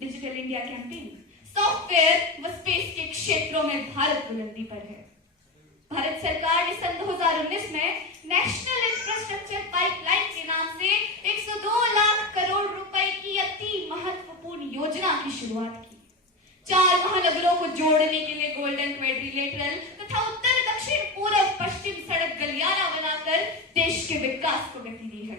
Digital India campaign, software व space के क्षेत्रों में भारत बुलंदी पर है। भारत सरकार ने सन 2019 में नेशनल इंफ्रास्ट्रक्चर पाइपलाइन के नाम से 102 लाख करोड़ रुपए की अति महत्वपूर्ण योजना की शुरुआत की। 4 महानगरों को जोड़ने के लिए गोल्डन क्वाड्रिलेटरल तथा उत्तर दक्षिण पूर्व पश्चिम सड़क गलियारा बनाकर देश के विकास को गति दी है।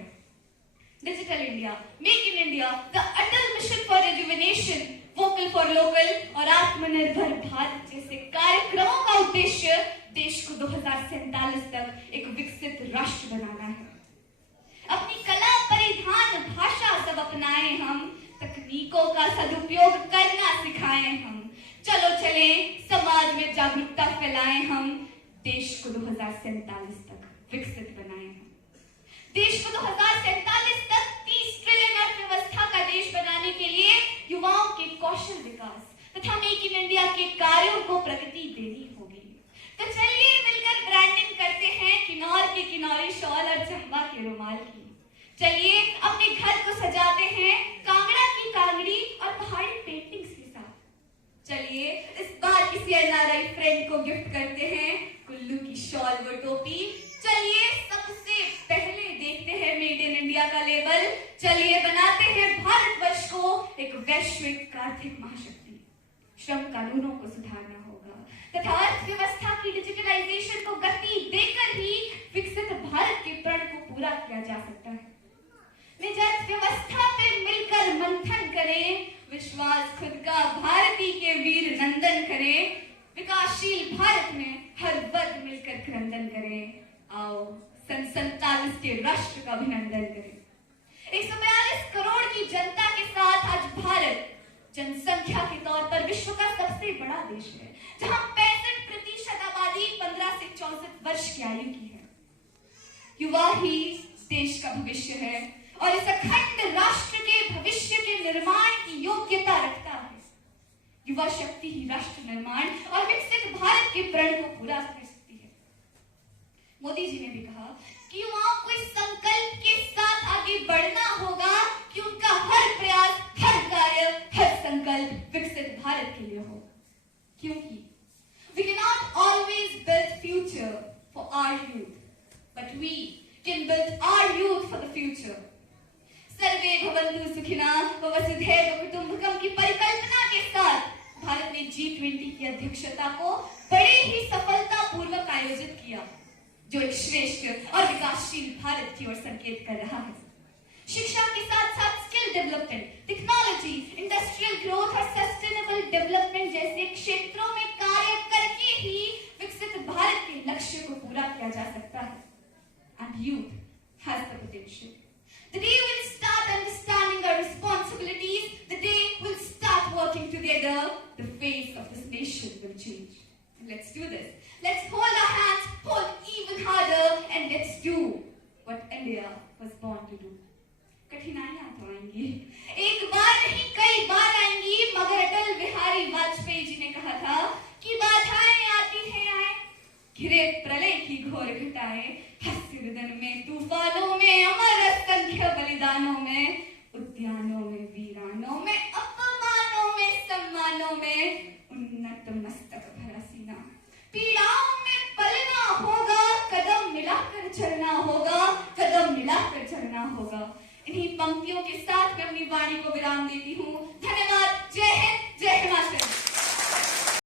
Digital India, make in India, the Atal mission for rejuvenation, vocal for local और आत्मनिर्भर भारत जैसे कार्यक्रमों का उद्देश्य देश को 2047 तक एक विकसित राष्ट्र बनाना है। अपनी कला, परिधान, भाषा सब अपनाएं हम, तकनीकों का सदुपयोग करना सिखाएं हम। चलो चले समाज में जागरूकता फैलाएं हम, देश को 2047 तक विकसित बनाएं हम। देश को 2047 तक 30 ट्रिलियन अर्थव्यवस्था का देश बनाने के लिए युवाओं के कौशल विकास तथा मेक इन इंडिया के कार्यों को प्रगति देनी होगी। तो चलिए मिलकर ब्रांडिंग करते हैं किन्नौर के किन्नौरी शॉल और चंबा के रुमाल की। चलिए अपने घर को सजाते हैं कांगड़ा की कांगड़ी और पहाड़ी पेंटिंग्स के साथ। चलिए इस बार किसी एनआरआई फ्रेंड को गिफ्ट करते हैं कुल्लू की शॉल व टोपी। चलिए सबसे पहले देखते हैं मेड इन इंडिया का लेबल। चलिए बनाते हैं भारतवर्ष को एक वैश्विक आर्थिक महाशक्ति। श्रम कानूनों को सुधारना होगा तथा अर्थव्यवस्था की डिजिटलाइजेशन को गति देकर ही विकसित भारत के प्रण को पूरा किया जा सकता है। निज अर्थव्यवस्था पे मिलकर मंथन करें, विश्वास खुद का भारती के वीर नंदन करें, विकासशील भारत में हर वर्ग मिलकर क्रंदन करें। आओ सन 47 के राष्ट्र का अभिनंदन करें। 142 करोड़ की जनता के साथ आज भारत जनसंख्या के तौर पर विश्व का सबसे बड़ा देश है, जहां 65% आबादी 15 से 64 वर्ष की आयु की है। युवा ही देश का भविष्य है और इस अखंड राष्ट्र के भविष्य के निर्माण की योग्यता रखता है। युवा शक्ति ही राष्ट्र निर्माण और विकसित भारत के प्रण को पूरा कर सकती है। मोदी जी ने भी कहा कि युवाओं को इस संकल्प के साथ आगे बढ़ना होगा कि उनका हर प्रयास, हर कार्य, हर संकल्प विकसित भारत के लिए हो। क्योंकि we cannot always build future for our youth, but we can build our youth for the future. सर्वे भवन्तु सुखिनः वसुधैव कुटुम्बकम की परिकल्पना के साथ भारत ने G20 की अध्यक्षता को बड़े ही सफलतापूर्वक आयोजित किया, जो एक श्रेष्ठ और विकासशील भारत की ओर संकेत कर रहा है। शिक्षा के साथ साथ skill development, technology, industrial growth और सस्टेनेबल डेवलपमेंट जैसे क्षेत्रों में कार्य करके ही विकसित भारत के लक्ष्य को पूरा किया जा सकता है। And youth has the potential. The day we'll start understanding our responsibilities, the day we'll start working together, the face of this nation will change. And let's do this. Let's hold our hands, hold even harder, and let's do what India was born to do. कठिनाइयां तो आएंगी, एक बार नहीं कई बार आएंगी, मगर अटल बिहारी वाजपेयी जी ने कहा था कि बाधाएं आती हैं आए, घिरे प्रलय की घोर घटाए, हस्तिदन में, तूफानों में, अमर असंख्य बलिदानों में, उद्यानों में, वीरानों में, अपमानों में, सम्मानों में, उन्नत मस्तक भरा सीना, पीड़ाओं में पलना होगा, कदम मिलाकर चलना होगा, कदम मिलाकर चलना होगा। इन्हीं पंक्तियों के साथ मैं अपनी वाणी को विराम देती हूँ। धन्यवाद।